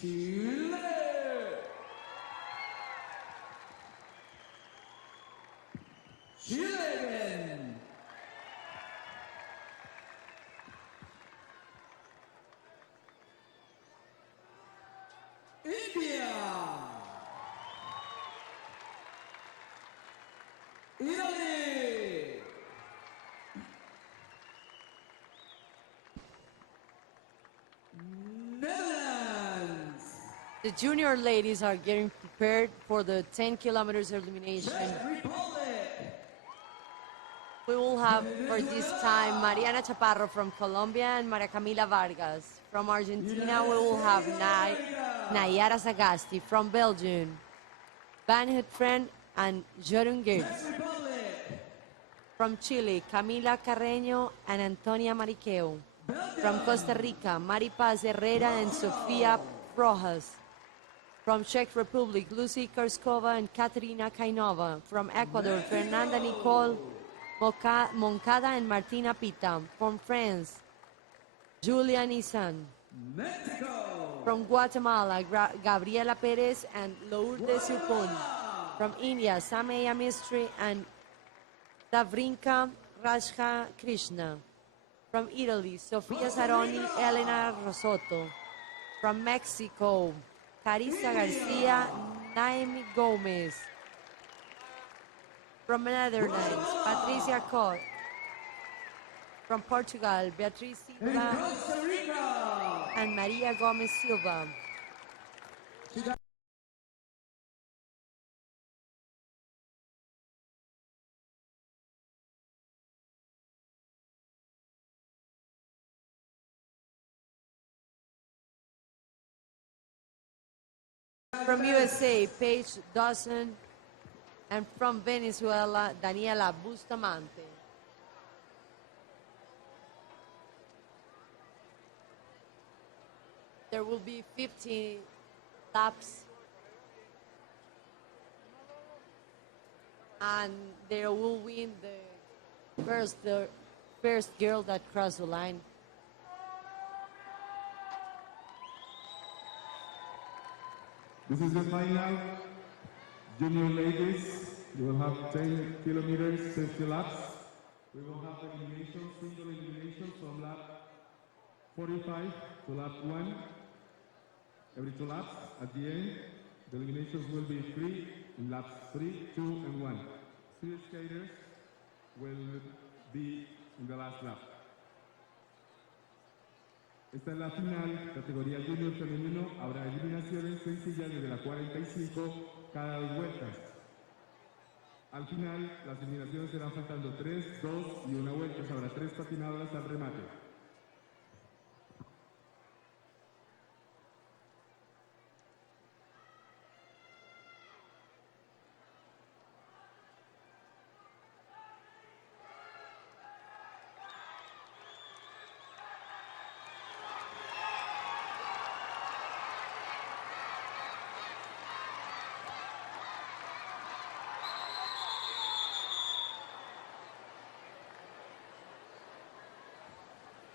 CHILE. 11. India. Italy. Netherlands. The junior ladies are getting prepared for the 10 kilometers elimination. We will have for this time Mariana Chaparro from Colombia and Maria Camila Vargas. From Argentina, we will have Nayara Sagasti. From Belgium, Vanhoutte Fran and Jorun Geertz. From Chile, Camila Carreño and Antonia Mariqueo. From Costa Rica, Mari Paz Herrera and Sofia Rojas. From Czech Republic, Lucy Karskova and Katerina Kainova. From Ecuador, Fernanda, Nycole, Moncada and Martina Pita. From France, Julia Nizan. From Guatemala, Gabriela Perez and Lourdes Supun. From India, Sameya Mistry and Davrinka Rajha Krishna. From Italy, Sofia Saronni, Elena Rossetto. From Mexico, Carissa Garcia, Naomi Gomez. From Netherlands, Patricia Cot. From Portugal, Beatriz Silva and Maria Gomez Silva. From USA, Paige Dawson, and from Venezuela, Daniela Bustamante. There will be 50 laps, and they will win the first girl that crossed the line. This is the final. Junior ladies, you will have 10 kilometers, 50 laps. We will have elimination, single elimination from lap 45 to lap 1. Every 2 laps. At the end, the eliminations will be free in laps 3, 2, and 1. Speed skaters will be in the last lap. Esta es la final, categoría junior femenino. Habrá eliminaciones sencillas desde la 45 cada 2 vueltas. Al final, las eliminaciones serán faltando 3, 2 y 1 vuelta. Habrá 3 patinadoras al remate.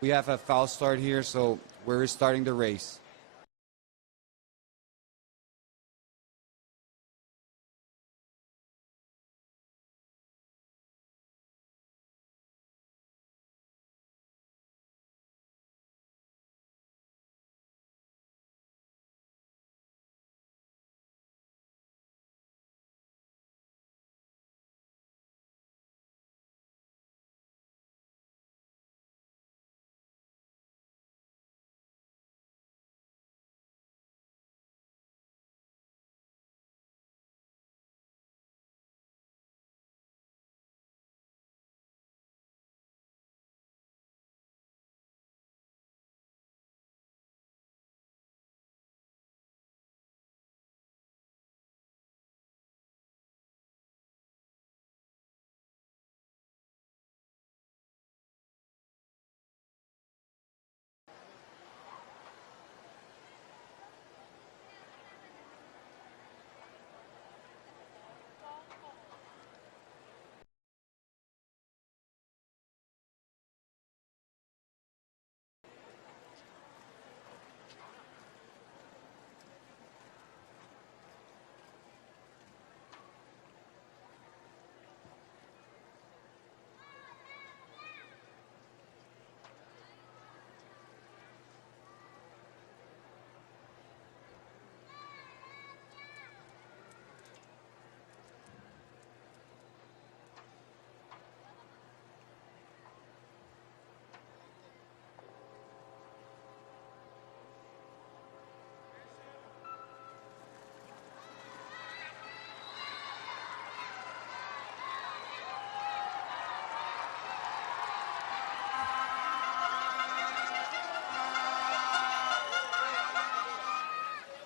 We have a false start here, so we're restarting the race.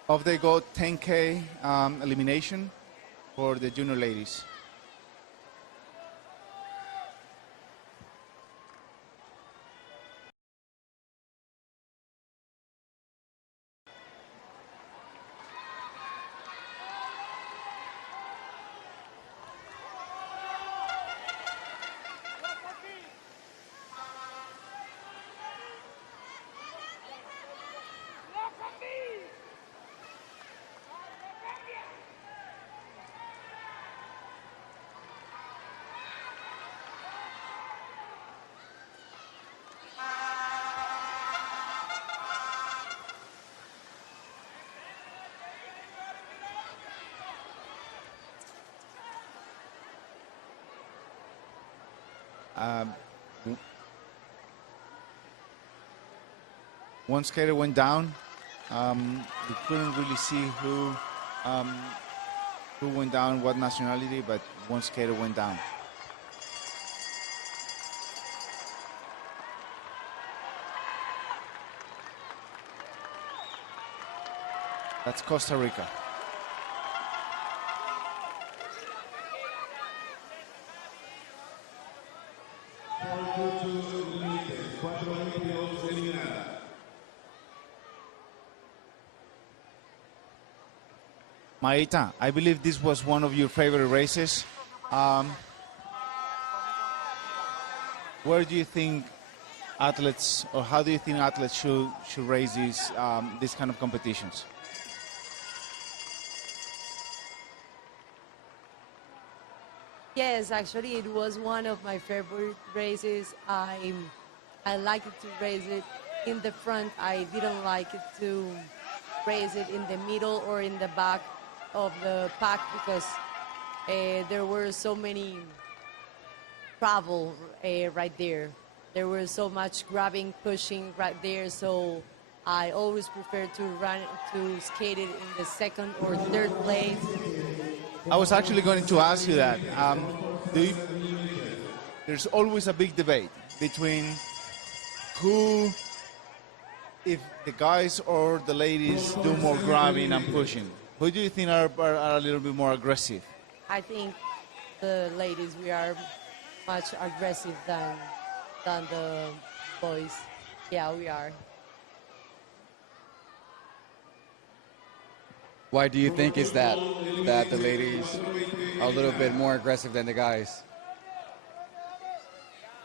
Off they go, 10K elimination for the junior ladies. One skater went down. We couldn't really see who went down, what nationality, but one skater went down. That's Costa Rica. Marita, I believe this was one of your favorite races. Where do you think athletes, or how do you think athletes should race these kind of competitions? Yes, actually, it was one of my favorite races. I liked it to race it in the front. I didn't like it to race it in the middle or in the back of the pack because there were so many travel right there. There was so much grabbing, pushing right there. So I always prefer to skate it in the second or third place. I was actually going to ask you that. There's always a big debate between if the guys or the ladies do more grabbing and pushing. Who do you think are a little bit more aggressive? I think the ladies, we are much aggressive than the boys. Yeah, we are. Why do you think is that the ladies are a little bit more aggressive than the guys?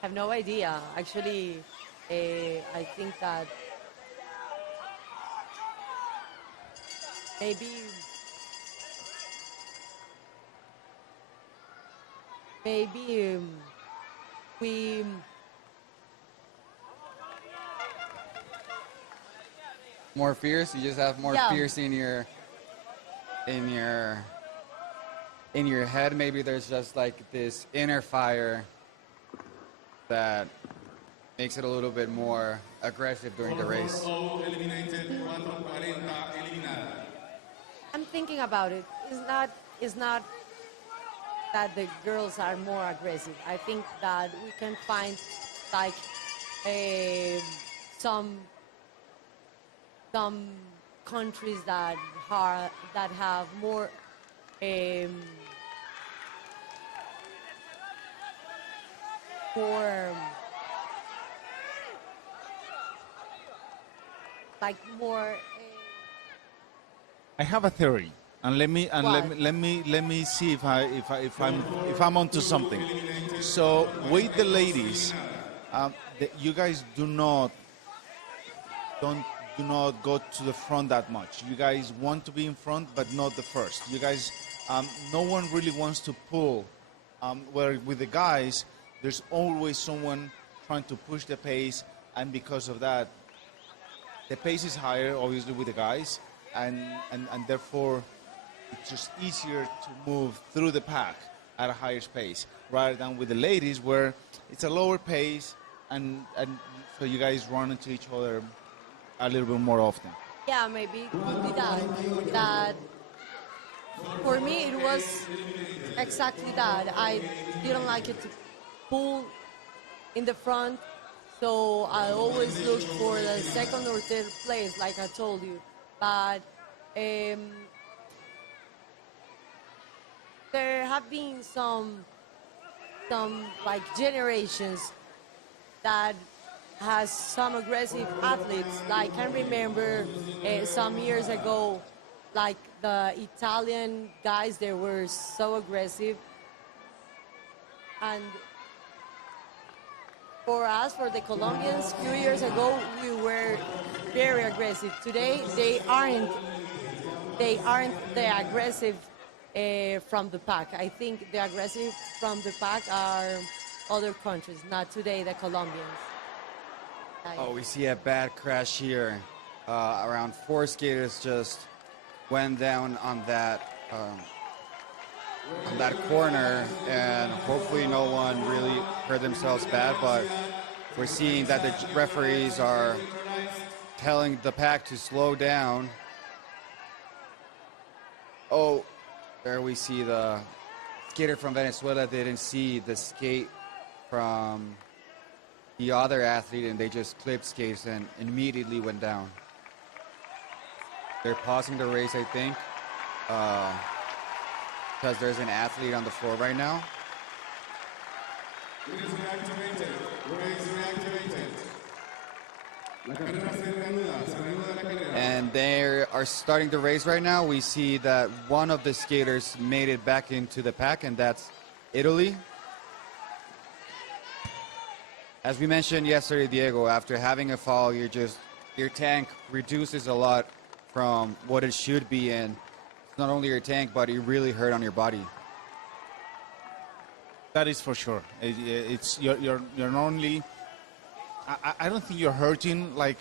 I have no idea. Actually, I think that maybe we More fierce? You just have more fierce in your head. Maybe there's just like this inner fire that makes it a little bit more aggressive during the race. I'm thinking about it. It's not that the girls are more aggressive. I think that we can find like some countries that have more I have a theory, and let me see if I'm onto something. So with the ladies, you guys do not go to the front that much. You guys want to be in front, but not the first. You guys, no one really wants to pull. Where with the guys, there's always someone trying to push the pace, and because of that, the pace is higher, obviously, with the guys, and therefore, it's just easier to move through the pack at a higher pace, rather than with the ladies, where it's a lower pace, and so you guys run into each other a little bit more often. Yeah, maybe it could be that for me it was exactly that. I didn't like it to pull in the front, so I always looked for the second or third place, like I told you. But there have been some like generations that has some aggressive athletes. Like I can remember some years ago, like the Italian guys, they were so aggressive. And for us, for the Colombians, few years ago, we were very aggressive. Today, they aren't the aggressive from the pack. I think the aggressive from the pack are other countries, not today the Colombians. Oh, we see a bad crash here. Around 4 skaters just went down on that corner, and hopefully no one really hurt themselves bad, but we're seeing that the referees are telling the pack to slow down. Oh, there we see the skater from Venezuela didn't see the skate from the other athlete, and they just clipped skates and immediately went down. They're pausing the race, I think, because there's an athlete on the floor right now. And they are starting the race right now. We see that one of the skaters made it back into the pack, and that's Italy. As we mentioned yesterday, Diego, after having a fall, your tank reduces a lot from what it should be, and it's not only your tank, but it really hurt on your body. That is for sure. You're not only. I don't think you're hurting like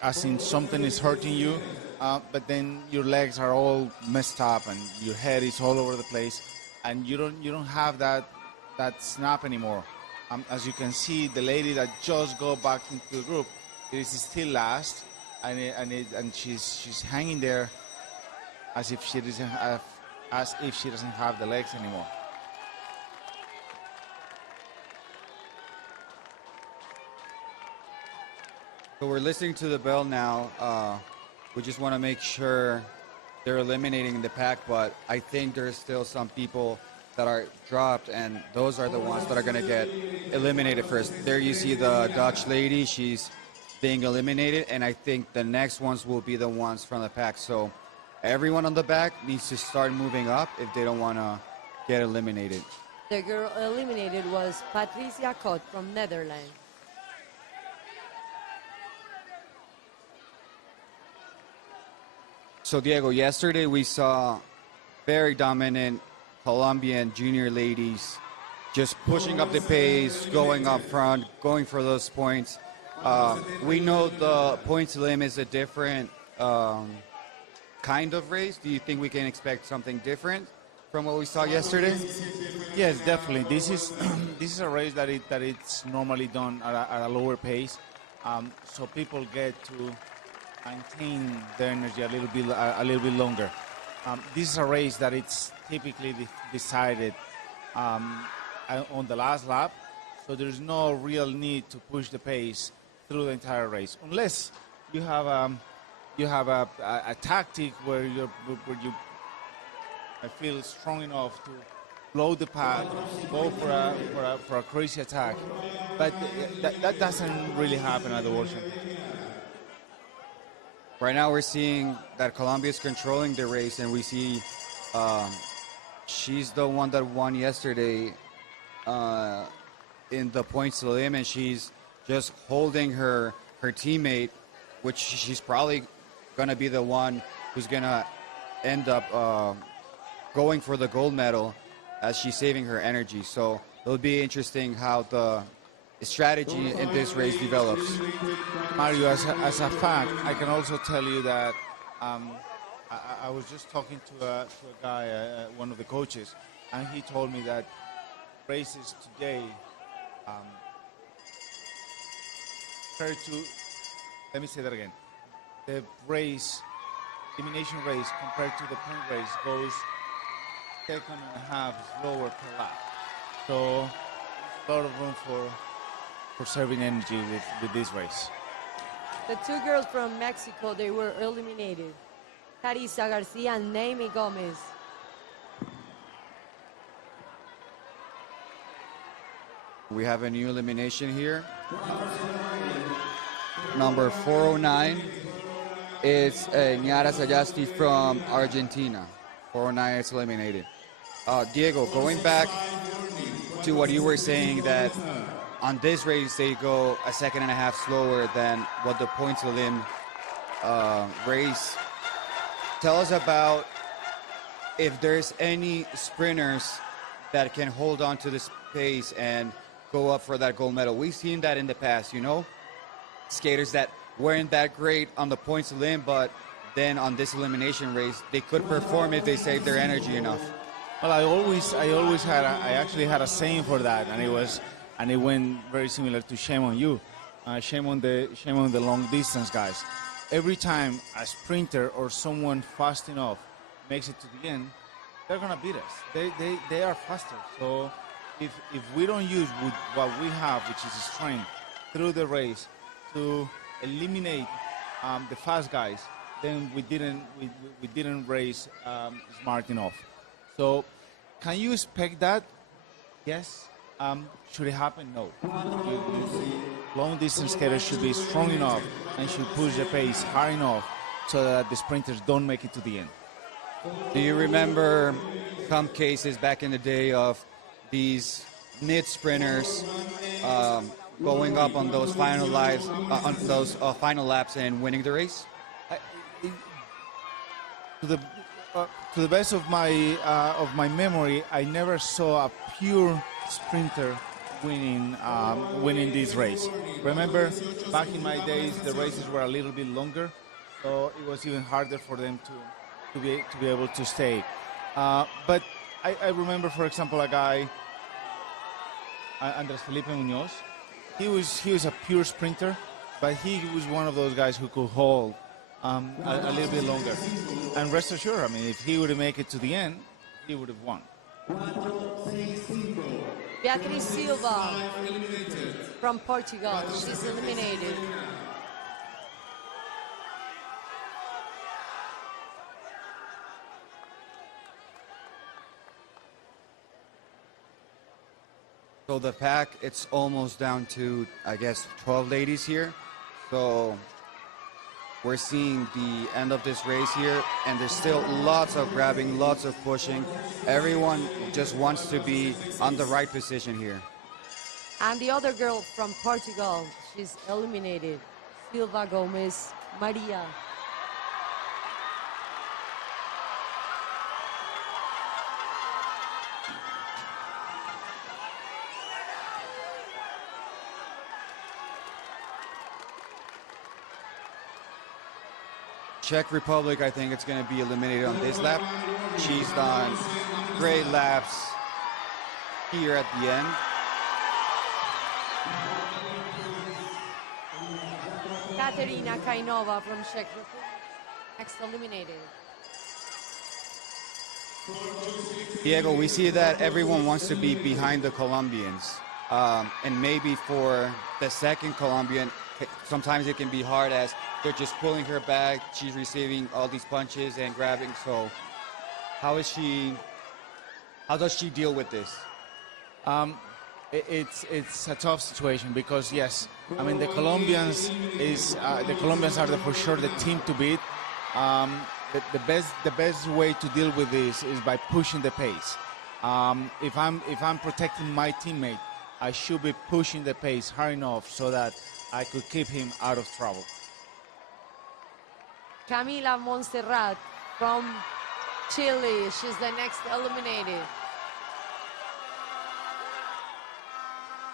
as in something is hurting you, but then your legs are all messed up and your head is all over the place, and you don't have that snap anymore. As you can see, the lady that just go back into the group, it is still last, and she's hanging there as if she doesn't have the legs anymore. So we're listening to the bell now. We just want to make sure they're eliminating the pack, but I think there's still some people that are dropped, and those are the ones that are going to get eliminated first. There you see the Dutch lady. She's being eliminated, and I think the next ones will be the ones from the pack. So everyone on the back needs to start moving up if they don't want to get eliminated. The girl eliminated was Patricia Kot from Netherlands. So Diego, yesterday we saw very dominant Colombian junior ladies just pushing up the pace, going up front, going for those points. We know the points limit is a different kind of race. Do you think we can expect something different from what we saw yesterday? Yes, definitely. This is a race that it's normally done at a lower pace, so people get to maintain their energy a little bit longer. This is a race that it's typically decided on the last lap, so there's no real need to push the pace through the entire race, unless you have a tactic where you feel strong enough to blow the pack, go for a crazy attack, but that doesn't really happen at the World Championship. Right now we're seeing that Colombia is controlling the race, and we see she's the one that won yesterday in the points to the limit. She's just holding her teammate, which she's probably going to be the one who's going to end up going for the gold medal as she's saving her energy. So it'll be interesting how the strategy in this race develops. Mario, as a fact, I can also tell you that I was just talking to a guy, one of the coaches, and he told me that races today, compared to, let me say that again, the elimination race compared to the point race goes second and a half slower per lap. So a lot of room for conserving energy with this race. The two girls from Mexico, they were eliminated. Carissa Garcia and Naomi Gomez. We have a new elimination here. Number 409. It's Nyara Sagasti from Argentina. 409 is eliminated. Diego, going back to what you were saying, that on this race they go a second and a half slower than what the points elim race. Tell us about if there's any sprinters that can hold on to this pace and go up for that gold medal. We've seen that in the past, you know, skaters that weren't that great on the points elim, but then on this elimination race they could perform if they saved their energy enough. Well, I actually had a saying for that, and it went very similar to shame on you, shame on the long distance guys. Every time a sprinter or someone fast enough makes it to the end, they're gonna beat us. They are faster. So if we don't use what we have, which is strength, through the race to eliminate the fast guys, then we didn't race smart enough. So can you expect that? Yes. Should it happen? No. Long distance skaters should be strong enough and should push the pace hard enough so that the sprinters don't make it to the end. Do you remember some cases back in the day of these mid sprinters going up on those final final laps and winning the race? To the best of my memory, I never saw a pure sprinter winning this race. Remember, back in my days, the races were a little bit longer, so it was even harder for them to be able to stay. But I remember, for example, a guy, Andres Felipe Muñoz. He was a pure sprinter, but he was one of those guys who could hold a little bit longer. And rest assured, I mean, if he would have made it to the end, he would have won. Beatriz Silva from Portugal. She's eliminated. So the pack, it's almost down to, I guess, 12 ladies here. So we're seeing the end of this race here, and there's still lots of grabbing, lots of pushing. Everyone just wants to be on the right position here. And the other girl from Portugal, she's eliminated. Silva Gomez Maria. Czech Republic, I think it's going to be eliminated on this lap. She's done great laps here at the end. Katerina Kainova from Czech Republic, next eliminated. Diego, we see that everyone wants to be behind the Colombians. And maybe for the second Colombian, sometimes it can be hard as they're just pulling her back. She's receiving all these punches and grabbing. So how does she deal with this? It's a tough situation because, yes, I mean, the Colombians are for sure the team to beat. The best way to deal with this is by pushing the pace. If I'm protecting my teammate, I should be pushing the pace hard enough so that I could keep him out of trouble. Camila Montserrat from Chile, she's the next eliminated.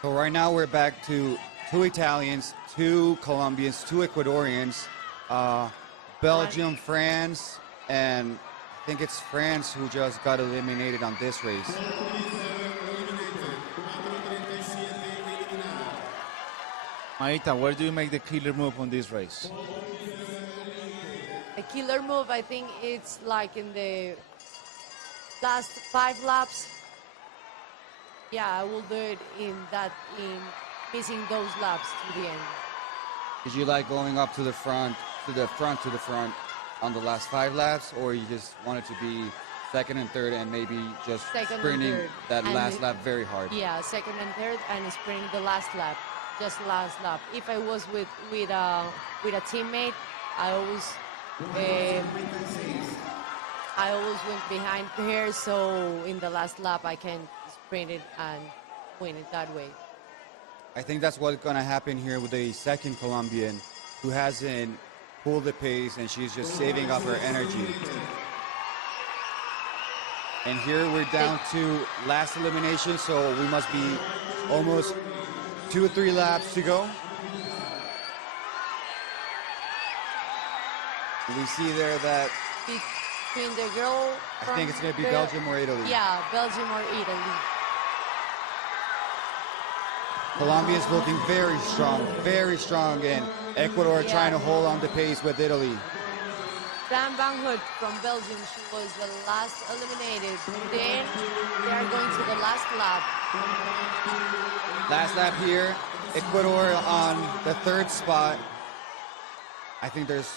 So right now we're back to 2 Italians, 2 Colombians, 2 Ecuadorians, Belgium, France, and I think it's France who just got eliminated on this race. Marita, where do you make the killer move on this race? The killer move, I think it's like in the last 5 laps. Yeah, I will do it in missing those laps to the end. Did you like going up to the front, to the front? on the last 5 laps, or you just want it to be second and third and maybe just Second and sprinting third. that And last lap very hard? Yeah, second and third, and sprinting the last lap, just last lap. If I was with a teammate, I always went behind her, so in the last lap I can sprint it and win it that way. I think that's what's going to happen here with the second Colombian, who hasn't pulled the pace, and she's just saving up her energy. And here we're down to last elimination, so we must be almost 2 or 3 laps to go. And we see there that Between the girl I from think it's going to be the- Belgium or Italy. Yeah, Belgium or Italy. Colombia's looking very strong, and Ecuador trying to hold on the pace with Italy. Fran Vanhoutte from Belgium, she was the last eliminated. Then they are going to the last lap. Last lap here, Ecuador on the 3rd spot. I think there's